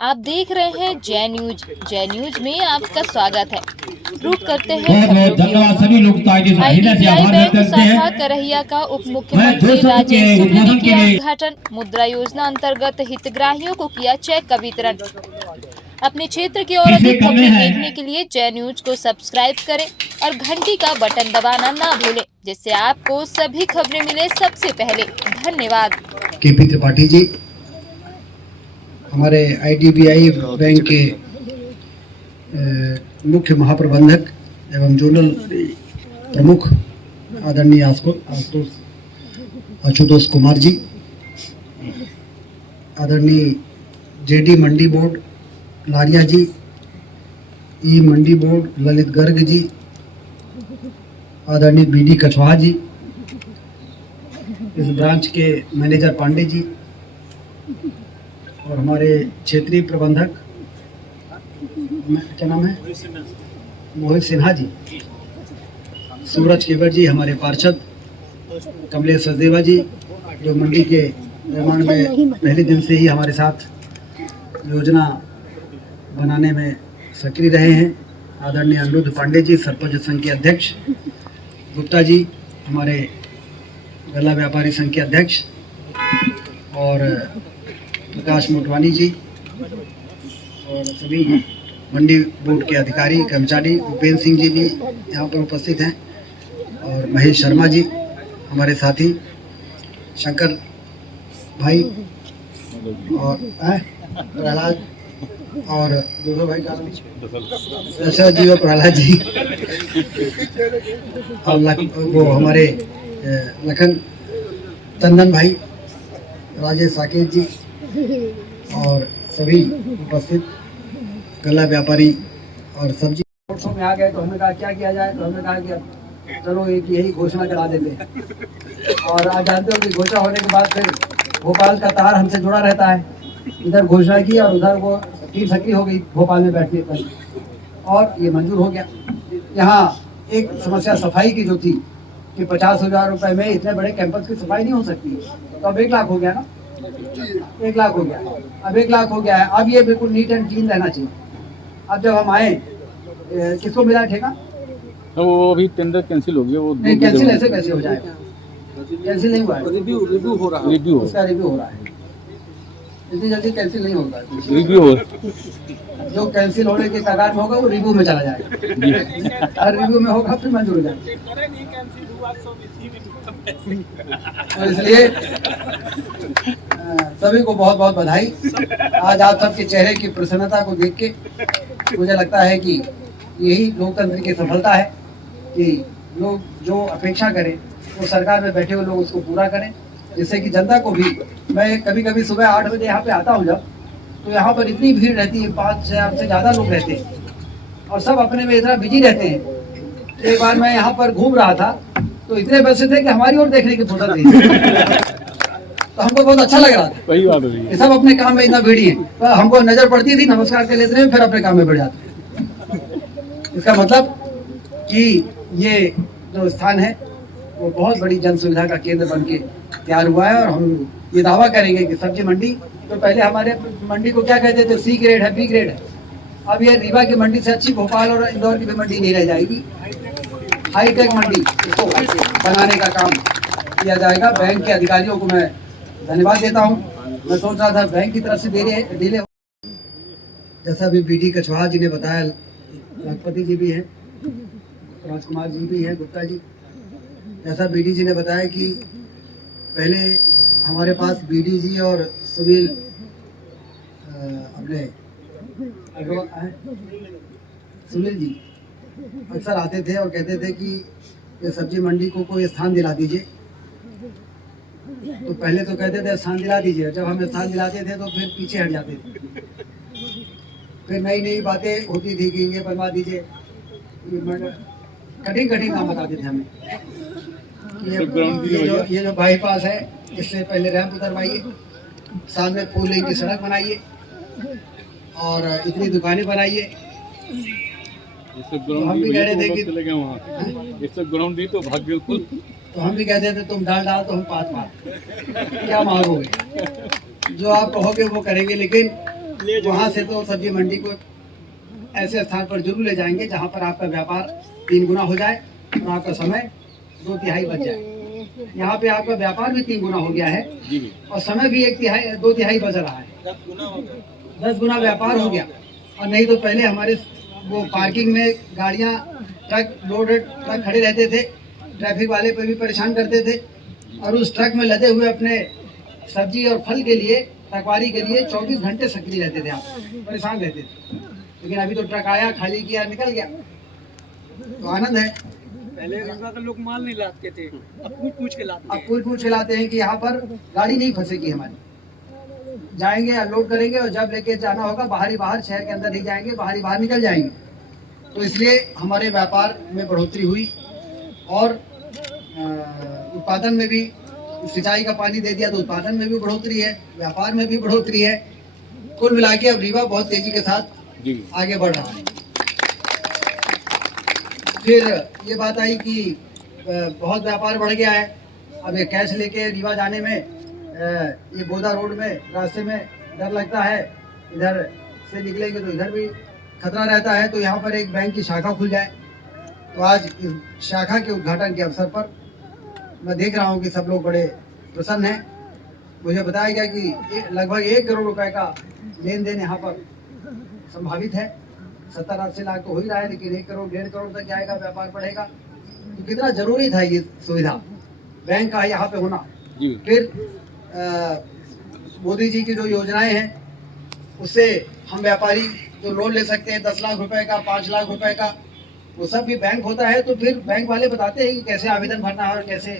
आप देख रहे हैं जय न्यूज। जय न्यूज में आपका स्वागत है। रुक करते हैं धन्यवाद सभी लोग IDBI बैंक शाखा करहिया का उप मुख्यमंत्री राजेश शुक्ल ने किया उद्घाटन। मुद्रा योजना अंतर्गत हितग्राहियों को किया चेक का वितरण। अपने क्षेत्र की और अधिक खबरें देखने के लिए जय न्यूज को सब्सक्राइब करें और घंटी का बटन दबाना ना भूलें, जिससे आपको सभी खबरें मिले सबसे पहले। धन्यवाद। KP त्रिपाठी जी, हमारे IDBI बैंक के मुख्य महाप्रबंधक एवं जोनल प्रमुख आदरणीय आशुतोष कुमार जी, आदरणीय JD मंडी बोर्ड लारिया जी, ई मंडी बोर्ड ललित गर्ग जी, आदरणीय BD कछवाहा जी, इस ब्रांच के मैनेजर पांडे जी और हमारे क्षेत्रीय प्रबंधक क्या नाम है, मोहित सिन्हा जी, सूरज केवट जी, हमारे पार्षद कमलेश सचदेवा जी, जो मंडी के निर्माण में पहले दिन से ही हमारे साथ योजना बनाने में सक्रिय रहे हैं, आदरणीय अनिरुद्ध पांडे जी, सरपंच संघ के अध्यक्ष, गुप्ता जी, हमारे गल्ला व्यापारी संघ के अध्यक्ष, और प्रकाश मोटवानी जी, और सभी मंडी बोर्ड के अधिकारी कर्मचारी, उपेंद्र सिंह जी भी यहाँ पर उपस्थित हैं, और महेश शर्मा जी, हमारे साथी शंकर भाई, और प्रहलाद और दूसरा भाई का दशरथ जी और प्रहलाद जी, और वो हमारे लखन चंदन भाई, राजेश साकेत जी, और सभी उपस्थित गल्ला व्यापारी और सब्जी शो में आ गए। तो हमने कहा क्या किया जाए, तो हमने कहा कि चलो एक यही घोषणा करा देते हैं। और आप जानते हो कि घोषणा होने के बाद फिर भोपाल का तार हमसे जुड़ा रहता है। इधर घोषणा की और उधर वो टीम सक्रिय हो गई भोपाल में बैठने पर, और ये मंजूर हो गया। यहाँ एक समस्या सफाई की जो थी कि 50,000 रुपए में इतने बड़े कैंपस की सफाई नहीं हो सकती, तो अब 1 लाख हो गया ना, 1 लाख हो गया, अब 1 लाख हो गया है। अब ये बिल्कुल नीट एंड क्लीन रहना चाहिए। अब जब हम आए, किसको मिला ठेका? वो अभी टेंडर कैंसिल हो गया। वो नहीं, कैंसिल ऐसे कैसे हो जाएगा? कैंसिल नहीं हुआ है, रिव्यू हो रहा है, उसका रिव्यू हो रहा है। इतनी जल्दी कैंसिल नहीं होगा, रिव्यू हो, जो कैंसिल होने के कगार में होगा वो रिव्यू में चला जाएगा, और रिव्यू में होगा फिर मंजूर हो जाएगा। तो इसलिए सभी को बहुत बहुत बधाई। आज आप सबके चेहरे की प्रसन्नता को देख के मुझे लगता है कि यही लोकतंत्र की सफलता है कि लोग जो अपेक्षा करें वो सरकार में बैठे हुए लोग उसको पूरा करें, जिससे कि जनता को भी। मैं कभी कभी सुबह 8 बजे यहाँ पे आता हूँ जब, तो यहाँ पर इतनी भीड़ रहती है, 5-6 से ज़्यादा लोग रहते हैं, और सब अपने में इतना बिजी रहते हैं। एक बार मैं यहाँ पर घूम रहा था तो इतने व्यस्त थे कि हमारी ओर देखने की फुर्सत नहीं थी। तो हमको बहुत अच्छा लग रहा था। वही बात है, सब अपने काम में इतना भीड़ी है, तो हमको नजर पड़ती थी, नमस्कार कर लेते हैं, फिर अपने काम में बढ़ जाते हैं। इसका मतलब कि ये जो स्थान है वो बहुत बड़ी जन सुविधा का केंद्र बन के तैयार हुआ है। और हम ये दावा करेंगे कि सब्जी मंडी, तो पहले हमारे मंडी को क्या कहते थे, C ग्रेड है, B ग्रेड है, अब ये रीवा की मंडी से अच्छी भोपाल और इंदौर की भी मंडी नहीं रह जाएगी, हाईटेक मंडी इसको बनाने का काम किया जाएगा। बैंक के अधिकारियों को मैं धन्यवाद देता हूँ। मैं सोच रहा था बैंक की तरफ से डिले, जैसा भी BD कछवाहा जी ने बताया, लखपति जी भी हैं, राजकुमार जी भी हैं, गुप्ता जी, जैसा BD जी ने बताया कि पहले हमारे पास BD जी और सुनील अपने सुनील जी अक्सर आते थे और कहते थे कि ये सब्जी मंडी को कोई स्थान दिला दीजिए। तो पहले तो कहते थे स्थान दिला दीजिए, जब हम स्थान दिलाते थे तो फिर पीछे हट जाते थे, फिर नई नई बातें होती थी कि ये बनवा दीजिए, कठिन कठिन काम बताते थे हमें। ये जो बाईपास है इससे पहले रैंप उतरवाइए, सामने 4 लेन की सड़क बनाइए, और इतनी दुकानें बनाइए। तो हम भी कह रहे थे कि ग्राउंड दी तो भाग बिल्कुल, तो हम भी कहते थे तुम डाल तो हम 5 मार, क्या मारोगे? जो आप कहोगे वो करेंगे, लेकिन वहाँ से तो सब्जी मंडी को ऐसे स्थान पर जरूर ले जाएंगे जहाँ पर आपका व्यापार 3 गुना हो जाए और आपका समय 2/3 बच जाए। यहाँ पे आपका व्यापार भी 3 गुना हो गया है और समय भी 2/3 बच रहा है। 10 गुना व्यापार हो गया। और नहीं तो पहले हमारे वो पार्किंग में गाड़ियाँ ट्रक लोडेड ट्रक खड़े रहते थे, ट्रैफिक वाले पे भी परेशान करते थे और उस ट्रक में लदे हुए अपने सब्जी और फल के लिए, ट्रकवारी के लिए 24 घंटे सक्रिय रहते थे, आप परेशान रहते थे। लेकिन अभी तो ट्रक आया, खाली किया, निकल गया, तो आनंद है। पहले रीवा के लोग माल नहीं लाते थे, अब पूछ के लाते हैं। अब पूछ के लाते हैं कि यहाँ पर गाड़ी नहीं फंसेगी हमारी। जाएंगे अनलोड करेंगे और जब लेके जाना होगा बाहर शहर के अंदर नहीं जाएंगे, बाहर निकल जाएंगे। तो इसलिए हमारे व्यापार में बढ़ोतरी हुई और उत्पादन में भी, सिंचाई का पानी दे दिया तो उत्पादन में भी बढ़ोतरी है, व्यापार में भी बढ़ोतरी है। कुल मिला के अब रीवा बहुत तेजी के साथ आगे बढ़ रहा है। फिर ये बात आई कि बहुत व्यापार बढ़ गया है। अब ये कैश लेके रीवा जाने में ये बोदा रोड में रास्ते में डर लगता है, इधर से निकलेंगे तो इधर भी खतरा रहता है। तो यहाँ पर एक बैंक की शाखा खुल जाए। तो आज इस शाखा के उद्घाटन के अवसर पर मैं देख रहा हूँ कि सब लोग बड़े प्रसन्न हैं। मुझे बताया गया कि लगभग 1 करोड़ रुपए का लेन देन यहाँ पर संभावित है। 70-80 लाख तो हो ही रहा है, लेकिन 1 करोड़ 1.5 करोड़ तक जाएगा, व्यापार बढ़ेगा। तो कितना जरूरी था ये सुविधा बैंक का यहाँ पे होना। फिर मोदी जी की जो योजनाएं हैं उससे हम व्यापारी जो लोन ले सकते हैं 10 लाख रुपए का, 5 लाख रुपए का, वो सब भी बैंक होता है। तो फिर बैंक वाले बताते हैं कि कैसे आवेदन भरना है और कैसे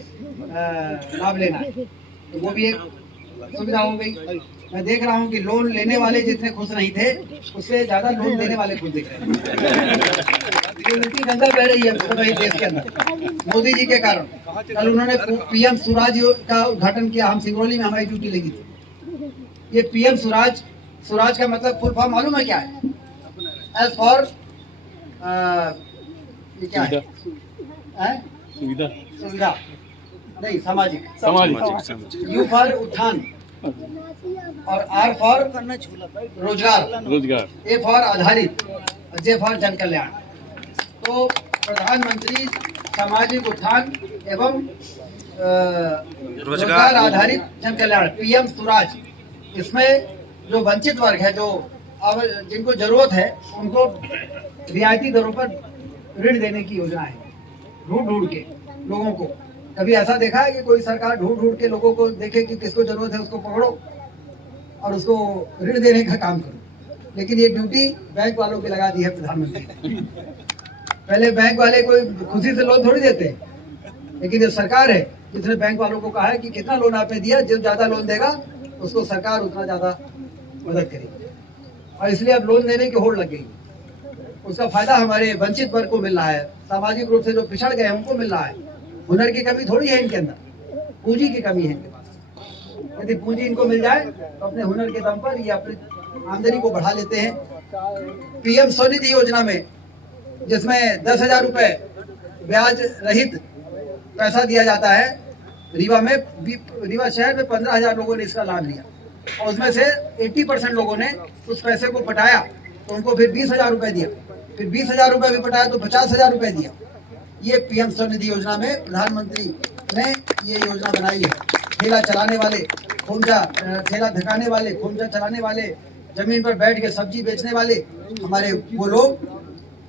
लाभ लेना है। तो वो भी एक सुविधा हो गई। मैं देख रहा हूँ कि लोन लेने वाले जितने खुश नहीं थे, उससे ज्यादा लोन देने वाले खुश दिख रहे हैं। उनकी गंगा बह रही है पूरे देश के अंदर मोदी जी के कारण। कल उन्होंने PM स्वराज का उद्घाटन किया, हम सिंगरौली में हमारी ड्यूटी लगी थी। ये PM स्वराज का मतलब फुल फॉर्म मालूम है क्या है? एस फॉर ये क्या है? सुविधा नहीं, सामाजिक। यू फॉर उत्थान और R फॉर रोजगार, A फॉर आधारित, J फॉर जन कल्याण। तो प्रधानमंत्री सामाजिक उत्थान एवं रोजगार आधारित जन कल्याण, PM स्वराज। इसमें जो वंचित वर्ग है, जो अब जिनको जरूरत है, उनको रियायती दरों पर ऋण देने की योजना है। ढूंढ के लोगों को, कभी ऐसा देखा है कि कोई सरकार ढूंढ के लोगों को देखे कि किसको जरूरत है, उसको पकड़ो और उसको ऋण देने का काम करो। लेकिन ये ड्यूटी बैंक वालों की लगा दी है प्रधानमंत्री। पहले बैंक वाले कोई खुशी से लोन थोड़ी देते, लेकिन ये सरकार है जिसने बैंक वालों को कहा है कि कितना लोन आपने दिया, जो ज्यादा लोन देगा उसको सरकार उतना ज्यादा मदद करेगी। और इसलिए अब लोन देने की होड़ लग गई। उसका फायदा हमारे वंचित वर्ग को मिल रहा है, सामाजिक रूप से जो पिछड़ गए उनको मिल रहा है। हुनर की कमी थोड़ी है इनके अंदर, पूंजी की कमी है इनके पास। यदि पूंजी इनको मिल जाए तो अपने हुनर के दम पर ये अपनी आमदनी को बढ़ा लेते हैं। PM स्वनिधि योजना में, जिसमें 10,000 रुपए ब्याज रहित पैसा दिया जाता है, रीवा शहर में 15,000 लोगों ने इसका लाभ लिया और उसमें से 80% लोगों ने उस पैसे को पटाया, तो उनको फिर 20,000 रुपए दिया। फिर 20,000 रुपए भी पटाया तो 50,000 रुपए दिया। ये PM स्वनिधि योजना में प्रधानमंत्री ने ये योजना बनाई है। ठेला चलाने वाले, ठेला धकाने वाले, खोमचा चलाने वाले, जमीन पर बैठ के सब्जी बेचने वाले, हमारे वो लोग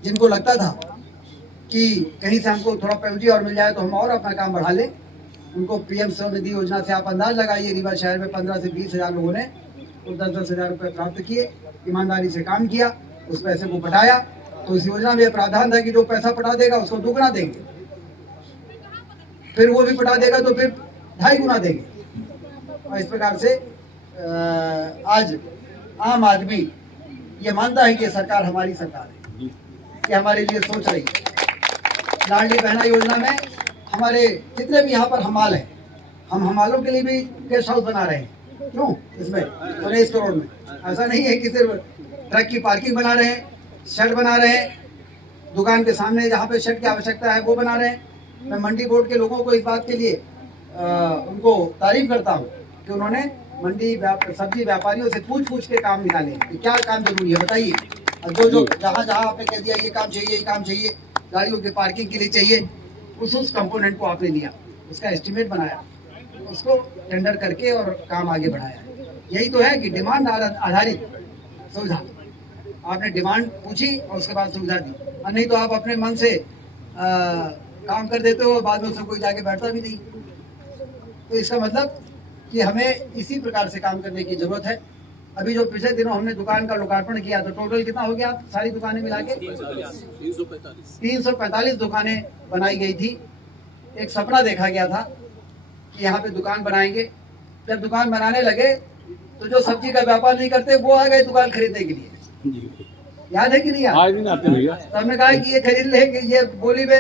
जिनको लगता था कि कहीं से हमको थोड़ा पूंजी और मिल जाए तो हम और अपना काम बढ़ा लें, उनको PM स्वनिधि योजना से आप अंदाज लगाइए, रीवा शहर में 15 से 20,000 लोगों ने 10,000 रुपए प्राप्त किए, ईमानदारी से काम किया, उस पैसे को पटाया। तो इस योजना में प्रावधान था कि जो पैसा पटा देगा उसको 2 गुना देंगे, फिर वो भी पटा देगा तो फिर 2.5 गुना देंगे। और इस प्रकार से आज आम आदमी ये मानता है कि सरकार हमारी सरकार है, कि हमारे लिए सोच रही है। लाडली बहना योजना में हमारे जितने भी यहाँ पर हमाल हैं, हम हमालों के लिए भी गेस्ट हाउस बना रहे हैं। क्यों? इसमें 19 करोड़ में। ऐसा नहीं है कि सिर्फ ट्रक की पार्किंग बना रहे हैं, शेड बना रहे हैं, दुकान के सामने जहाँ पे शेड की आवश्यकता है वो बना रहे हैं। मैं मंडी बोर्ड के लोगों को इस बात के लिए उनको तारीफ करता हूँ कि उन्होंने सब्जी व्यापारियों से पूछ के काम निकाले कि क्या काम जरूरी है बताइए। और जो जहाँ आपने कह दिया ये काम चाहिए, गाड़ियों के पार्किंग के लिए चाहिए, उस कंपोनेंट को आपने लिया, उसका एस्टिमेट बनाया, उसको टेंडर करके और काम आगे बढ़ाया। यही तो है कि डिमांड आधारित सुविधा। आपने डिमांड पूछी और उसके बाद सुविधा दी, और नहीं तो आप अपने मन से काम कर देते हो, बाद में उसमें कोई जाके बैठता भी नहीं। तो इसका मतलब कि हमें इसी प्रकार से काम करने की जरूरत है। अभी जो पिछले दिनों हमने दुकान का लोकार्पण किया तो टोटल कितना हो गया सारी दुकानें मिला के? 345 दुकानें बनाई गई थी। एक सपना देखा गया था कि यहाँ पे दुकान बनाएंगे। जब दुकान बनाने लगे तो जो सब्जी का व्यापार नहीं करते वो आ गए दुकान खरीदने के लिए। याद है कि नहीं? आज दिन आते हैं भैया। तो हमने कहा कि ये खरीद लेंगे, ये बोली में